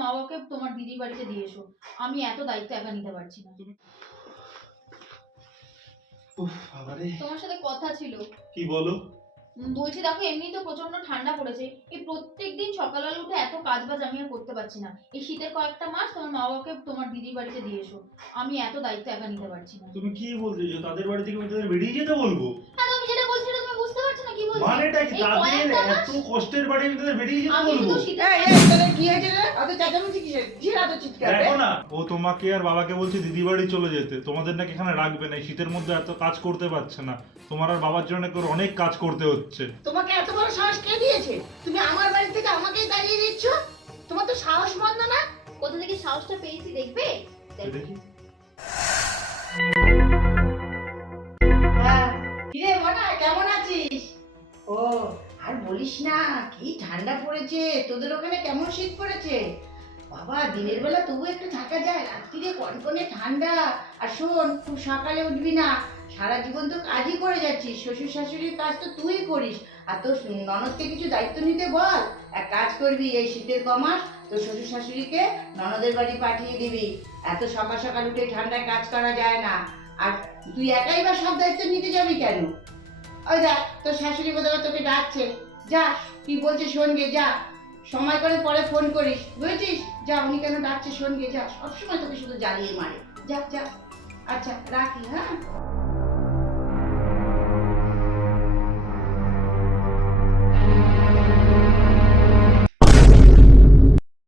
মা বাবাকে তোমার দিদির বাড়িতে দিয়ে এসো। আমি এত দায়িত্ব একা নিতে পারছি না। তোমার সাথে কথা ছিল। কি বলো? বলছি দেখো এমনি তো প্রচণ্ড ঠান্ডা পড়েছে। এই প্রত্যেক দিন সকালবেলা উঠে এত কাজ বাজ আমি আর করতে পারছি না। এই শীতের কয়েকটা মাস তোমার মা বাবাকে তোমার দিদির বাড়িতে দিয়ে এসো। আমি এত দায়িত্ব একা নিতে পারছি না। তুমি কি বলতে চাইছো তাদের বাড়ি থেকে আমি তাদের বেরিয়ে যেতে বলব আর তুমি যেটা বলছো সেটা তুমি বুঝতে পারছ না তাদের এত কষ্টের বাড়ি আমি তাদের বেরিয়ে যেতে বলব? দেখো না ও তোমাকে আর বাবাকে বলছে দিদি বাড়ি চলে যেতে। তোমাদের নাকি এখানে রাখবে না শীতের মধ্যে এত কাজ করতে পারছে না। তোমার আর বাবার জন্য করে অনেক কাজ করতে হচ্ছে। তোমাকে এত বড় সাহস কে দিয়েছে? তুমি আমার বাড়ি থেকে আমাকেই তাড়িয়ে দিচ্ছ? তোমার তো সাহস বন্ধ না? কোথা থেকে সাহসটা পেয়েছি দেখবে? দেখি। বলিস না, কি ঠান্ডা পড়েছে? তোদের ওখানে কেমন শীত পড়েছে? বাবা, দিনের বেলা তবু একটু থাকা যায়, রাত্রিরে কনকনে ঠান্ডা। আর শোন, খুব সকালে উঠবি না। সারা জীবন তো কাজই করে যাচ্ছিস, শ্বশুর শাশুড়ির কাজ তো তুই করিস। আর তোর ননদকে কিছু দায়িত্ব নিতে বল। এক কাজ করবি, এই শীতের কমাস তোর শ্বশুর শাশুড়িকে ননদের বাড়ি পাঠিয়ে দিবি। এত সকাল সকাল উঠে ঠান্ডায় কাজ করা যায় না। আর তুই একাই বা সব দায়িত্ব নিতে যাবি কেন? ওই দেখ, তোর শাশুড়ি বোধহয় তোকে ডাকছে। যা কি বলছে শোনগে যা। সময় করে পরে ফোন করিস, বুঝেছিস? যা, উনি কেন ডাকছে শোনগে যা। সবসময় তোকে শুধু জ্বালিয়ে মারে। যা যা। আচ্ছা রাখি হ্যাঁ?